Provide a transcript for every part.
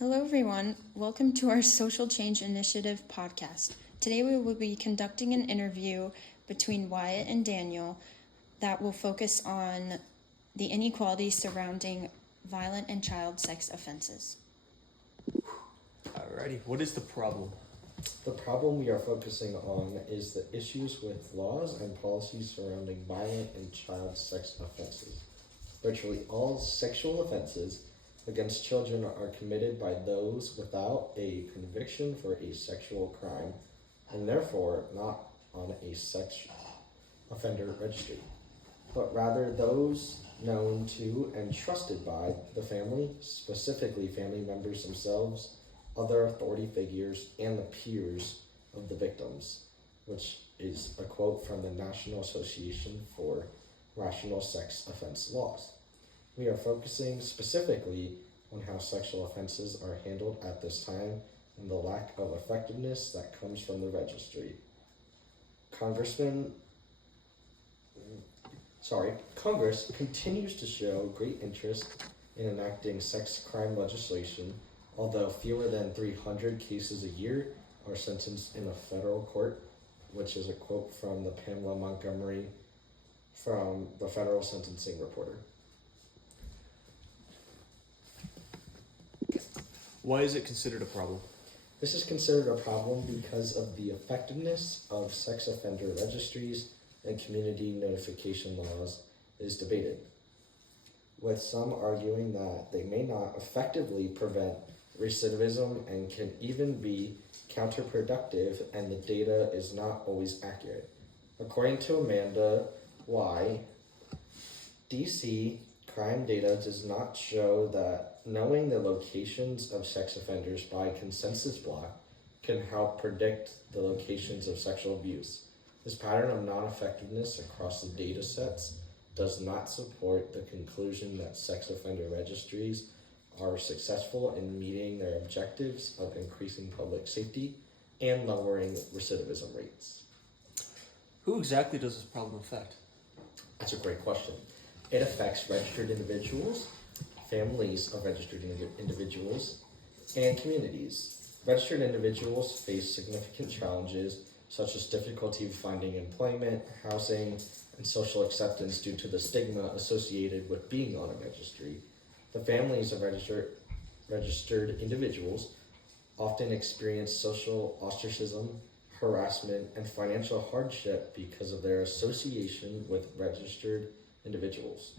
Hello, everyone. Welcome to our Social Change Initiative podcast. Today, we will be conducting an interview between Wyatt and Daniel that will focus on the inequality surrounding violent and child sex offenses. Alrighty, what is the problem? The problem we are focusing on is the issues with laws and policies surrounding violent and child sex offenses. Virtually all sexual offenses against children are committed by those without a conviction for a sexual crime and therefore not on a sex offender registry, but rather those known to and trusted by the family, specifically family members themselves, other authority figures, and the peers of the victims, which is a quote from the National Association for Rational Sex Offense Laws. We are focusing specifically on how sexual offenses are handled at this time and the lack of effectiveness that comes from the registry. Congress continues to show great interest in enacting sex crime legislation, although fewer than 300 cases a year are sentenced in a federal court, which is a quote from the Pamela Montgomery from the Federal Sentencing Reporter. Why is it considered a problem? This is considered a problem because of the effectiveness of sex offender registries and community notification laws is debated, with some arguing that they may not effectively prevent recidivism and can even be counterproductive, and the data is not always accurate. According to Amanda Y., DC crime data does not show that knowing the locations of sex offenders by consensus block can help predict the locations of sexual abuse. This pattern of non-effectiveness across the data sets does not support the conclusion that sex offender registries are successful in meeting their objectives of increasing public safety and lowering recidivism rates. Who exactly does this problem affect? That's a great question. It affects registered individuals, families of registered individuals, and communities. Registered individuals face significant challenges such as difficulty finding employment, housing, and social acceptance due to the stigma associated with being on a registry. The families of registered individuals often experience social ostracism, harassment, and financial hardship because of their association with registered individuals.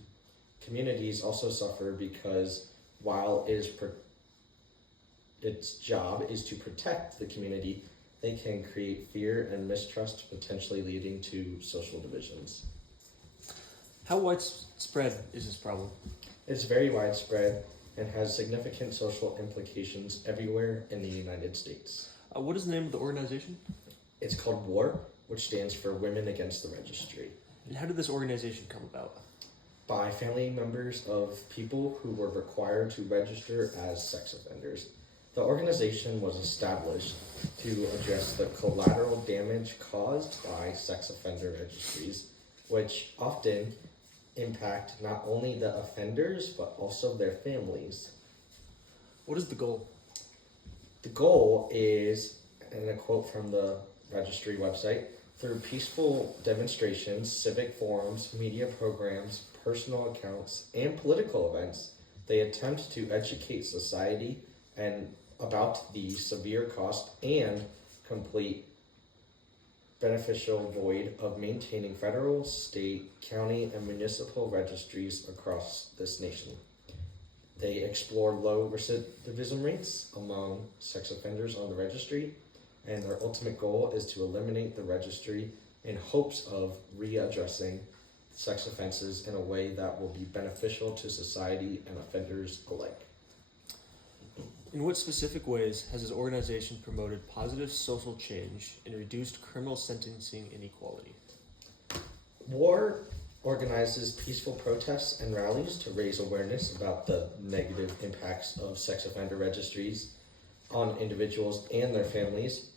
Communities also suffer because while its job is to protect the community, they can create fear and mistrust, potentially leading to social divisions. How widespread is this problem? It's very widespread and has significant social implications everywhere in the United States. What is the name of the organization? It's called WAR, which stands for Women Against the Registry. And how did this organization come about? By family members of people who were required to register as sex offenders. The organization was established to address the collateral damage caused by sex offender registries, which often impact not only the offenders but also their families. What is the goal? The goal is, and a quote from the registry website, through peaceful demonstrations, civic forums, media programs, personal accounts, and political events, they attempt to educate society and about the severe cost and complete beneficial void of maintaining federal, state, county, and municipal registries across this nation. They explore low recidivism rates among sex offenders on the registry, and their ultimate goal is to eliminate the registry in hopes of readdressing sex offenses in a way that will be beneficial to society and offenders alike. In what specific ways has this organization promoted positive social change and reduced criminal sentencing inequality? WAR organizes peaceful protests and rallies to raise awareness about the negative impacts of sex offender registries on individuals and their families.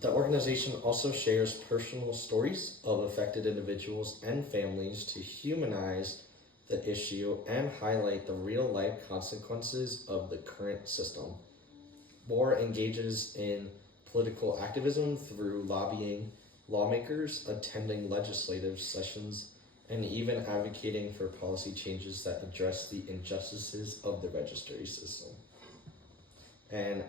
The organization also shares personal stories of affected individuals and families to humanize the issue and highlight the real-life consequences of the current system. Moore engages in political activism through lobbying lawmakers, attending legislative sessions, and even advocating for policy changes that address the injustices of the registry system. And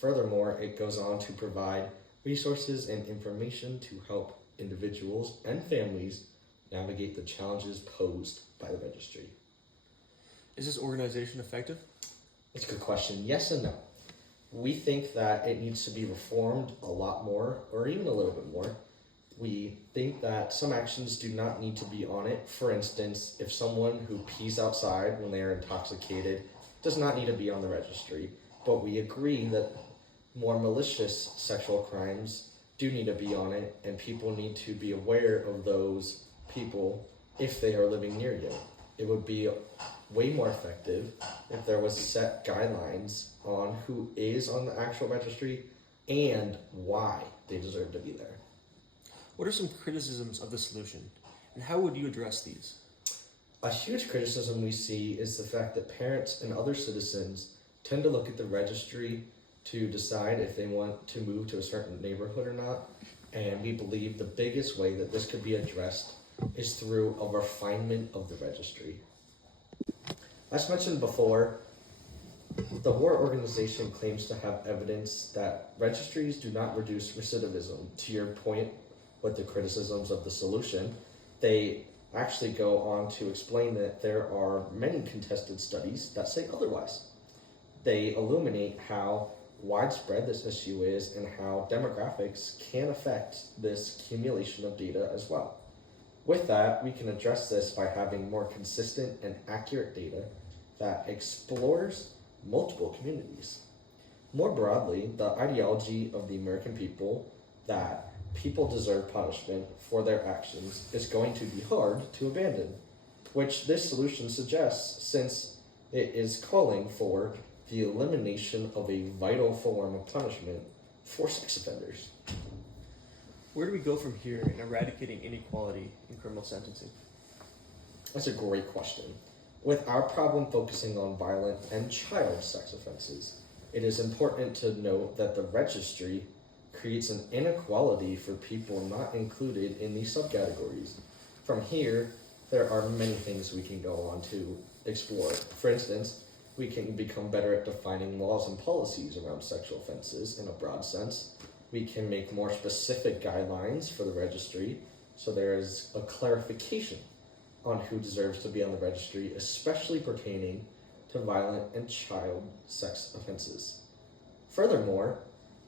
furthermore, it goes on to provide resources and information to help individuals and families navigate the challenges posed by the registry. Is this organization effective? It's a good question. Yes and no. We think that it needs to be reformed a lot more, or even a little bit more. We think that some actions do not need to be on it. For instance, if someone who pees outside when they are intoxicated does not need to be on the registry. But we agree that more malicious sexual crimes do need to be on it, and people need to be aware of those people if they are living near you. It would be way more effective if there was set guidelines on who is on the actual registry and why they deserve to be there. What are some criticisms of the solution, and how would you address these? A huge criticism we see is the fact that parents and other citizens tend to look at the registry to decide if they want to move to a certain neighborhood or not, and we believe the biggest way that this could be addressed is through a refinement of the registry. As mentioned before, the War Organization claims to have evidence that registries do not reduce recidivism. To your point with the criticisms of the solution, they actually go on to explain that there are many contested studies that say otherwise. They illuminate how widespread this issue is and how demographics can affect this accumulation of data as well. With that, we can address this by having more consistent and accurate data that explores multiple communities. More broadly, the ideology of the American people that people deserve punishment for their actions is going to be hard to abandon, which this solution suggests, since it is calling for the elimination of a vital form of punishment for sex offenders. Where do we go from here in eradicating inequality in criminal sentencing? That's a great question. With our problem focusing on violent and child sex offenses, it is important to note that the registry creates an inequality for people not included in these subcategories. From here, there are many things we can go on to explore. For instance, we can become better at defining laws and policies around sexual offenses in a broad sense. We can make more specific guidelines for the registry so there is a clarification on who deserves to be on the registry, especially pertaining to violent and child sex offenses. Furthermore,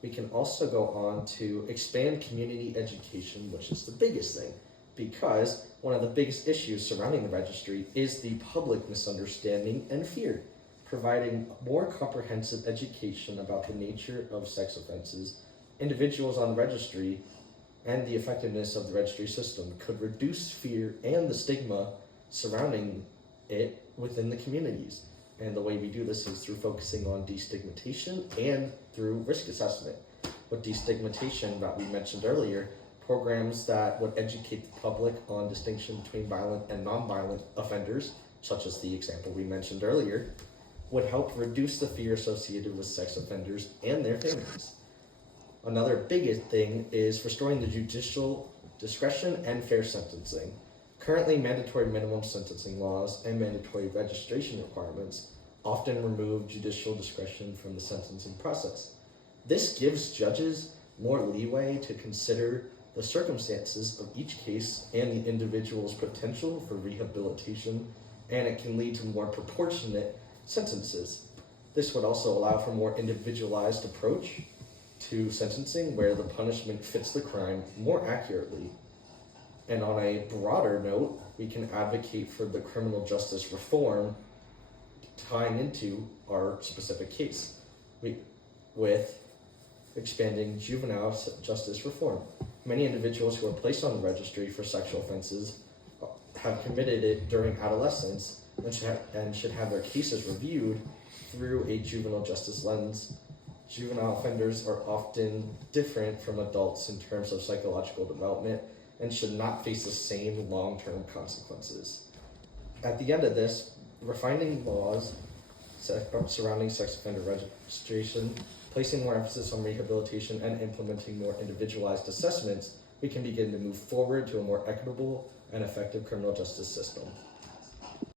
we can also go on to expand community education, which is the biggest thing, because one of the biggest issues surrounding the registry is the public misunderstanding and fear. Providing more comprehensive education about the nature of sex offenses, individuals on the registry, and the effectiveness of the registry system could reduce fear and the stigma surrounding it within the communities. And the way we do this is through focusing on destigmatization and through risk assessment. With destigmatization that we mentioned earlier, programs that would educate the public on distinction between violent and nonviolent offenders, such as the example we mentioned earlier, would help reduce the fear associated with sex offenders and their families. Another big thing is restoring the judicial discretion and fair sentencing. Currently, mandatory minimum sentencing laws and mandatory registration requirements often remove judicial discretion from the sentencing process. This gives judges more leeway to consider the circumstances of each case and the individual's potential for rehabilitation, and it can lead to more proportionate sentences. This would also allow for more individualized approach to sentencing where the punishment fits the crime more accurately. And on a broader note, we can advocate for the criminal justice reform tying into our specific case with expanding juvenile justice reform. Many individuals who are placed on the registry for sexual offenses have committed it during adolescence and should have their cases reviewed through a juvenile justice lens. Juvenile offenders are often different from adults in terms of psychological development and should not face the same long-term consequences. At the end of this, refining laws surrounding sex offender registration, placing more emphasis on rehabilitation, and implementing more individualized assessments, we can begin to move forward to a more equitable and effective criminal justice system.